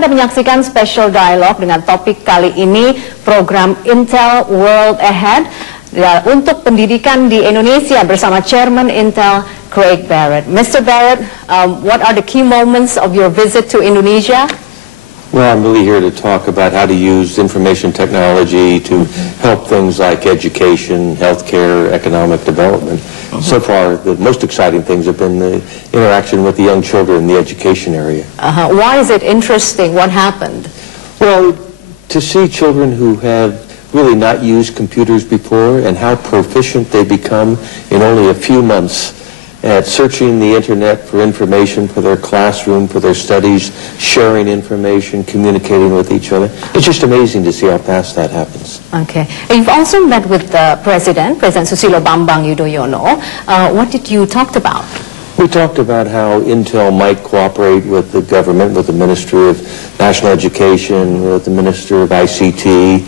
Anda menyaksikan Special Dialog dengan topik kali ini program Intel World Ahead untuk pendidikan di Indonesia bersama Chairman Intel R Barrett. Mr. Barrett, what are the key moments of your visit to Indonesia? Well, I'm really here to talk about how to use information technology to help things like education, healthcare, economic development. So far, the most exciting things have been the interaction with the young children in the education area. Why is it interesting? What happened? Well, to see children who have really not used computers before and how proficient they become in only a few months at searching the internet for information for their classroom, for their studies, sharing information, communicating with each other. It's just amazing to see how fast that happens. Okay. You've also met with the President Susilo Bambang Yudhoyono. What did you talk about? We talked about how Intel might cooperate with the government, with the Ministry of National Education, with the Ministry of ICT,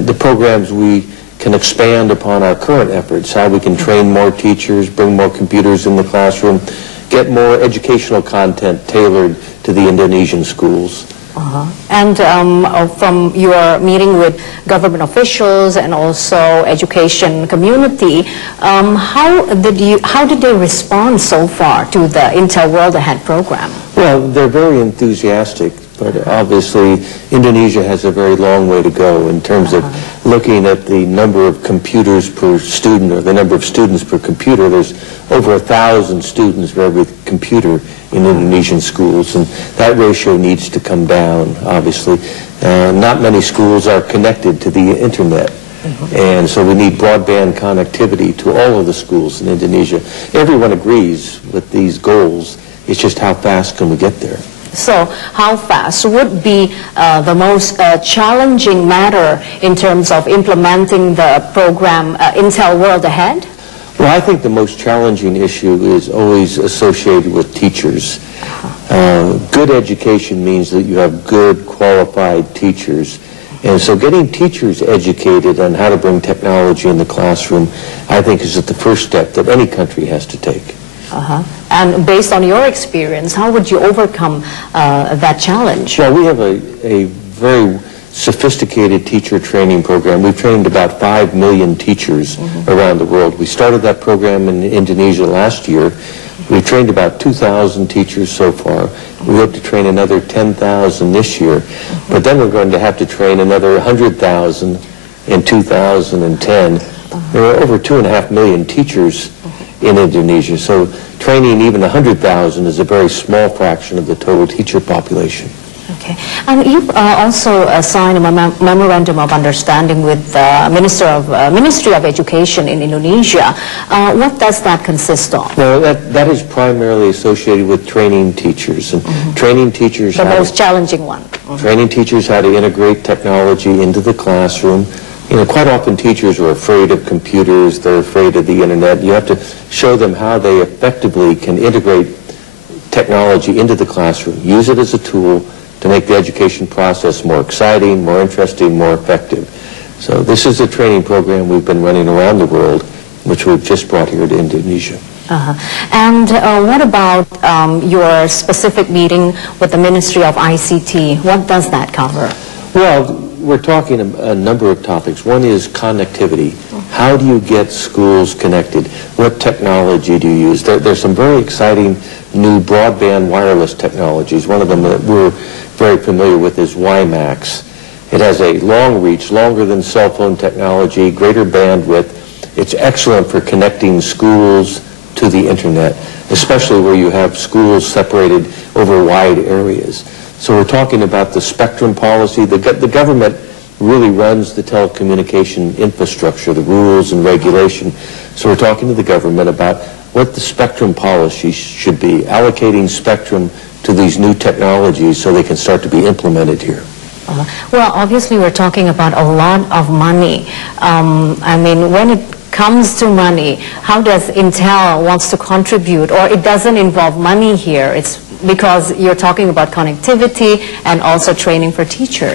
the programs we can expand upon our current efforts, how we can train more teachers, bring more computers in the classroom, get more educational content tailored to the Indonesian schools. And from your meeting with government officials and also education community, how did they respond so far to the Intel World Ahead program? Well, they're very enthusiastic, but obviously Indonesia has a very long way to go in terms of looking at the number of computers per student or the number of students per computer. There's over 1,000 students for every computer in Indonesian schools, and that ratio needs to come down, obviously. Not many schools are connected to the internet, and so we need broadband connectivity to all of the schools in Indonesia. Everyone agrees with these goals. It's just how fast can we get there? So how fast would be the most challenging matter in terms of implementing the program Intel World Ahead? Well, I think the most challenging issue is always associated with teachers. Good education means that you have good, qualified teachers. And so getting teachers educated on how to bring technology in the classroom, I think, is the first step that any country has to take. And based on your experience, how would you overcome that challenge? Well, we have a very sophisticated teacher training program. We've trained about 5 million teachers around the world. We started that program in Indonesia last year. We've trained about 2,000 teachers so far. We hope to train another 10,000 this year. But then we're going to have to train another 100,000 in 2010. There are over 2.5 million teachers in Indonesia, so training even 100,000 is a very small fraction of the total teacher population. Okay, and you've also signed a memorandum of understanding with the Ministry of Education in Indonesia. What does that consist of? Well, that is primarily associated with training teachers, and training teachers the most challenging one. Training teachers how to integrate technology into the classroom. You know, quite often teachers are afraid of computers, they're afraid of the internet. You have to show them how they effectively can integrate technology into the classroom, use it as a tool to make the education process more exciting, more interesting, more effective. So this is a training program we've been running around the world, which we've just brought here to Indonesia. And what about your specific meeting with the Ministry of ICT? What does that cover? Well, we're talking a number of topics. One is connectivity. How do you get schools connected? What technology do you use? There's some very exciting new broadband wireless technologies. One of them that we're very familiar with is WiMAX. It has a long reach, longer than cell phone technology, greater bandwidth. It's excellent for connecting schools to the internet, especially where you have schools separated over wide areas. So we're talking about the spectrum policy. The government really runs the telecommunication infrastructure, the rules and regulation. So we're talking to the government about what the spectrum policy should be, allocating spectrum to these new technologies so they can start to be implemented here. Well, obviously we're talking about a lot of money. I mean, when it comes to money, how does Intel wants to contribute? Or it doesn't involve money here, it's because you're talking about connectivity and also training for teachers.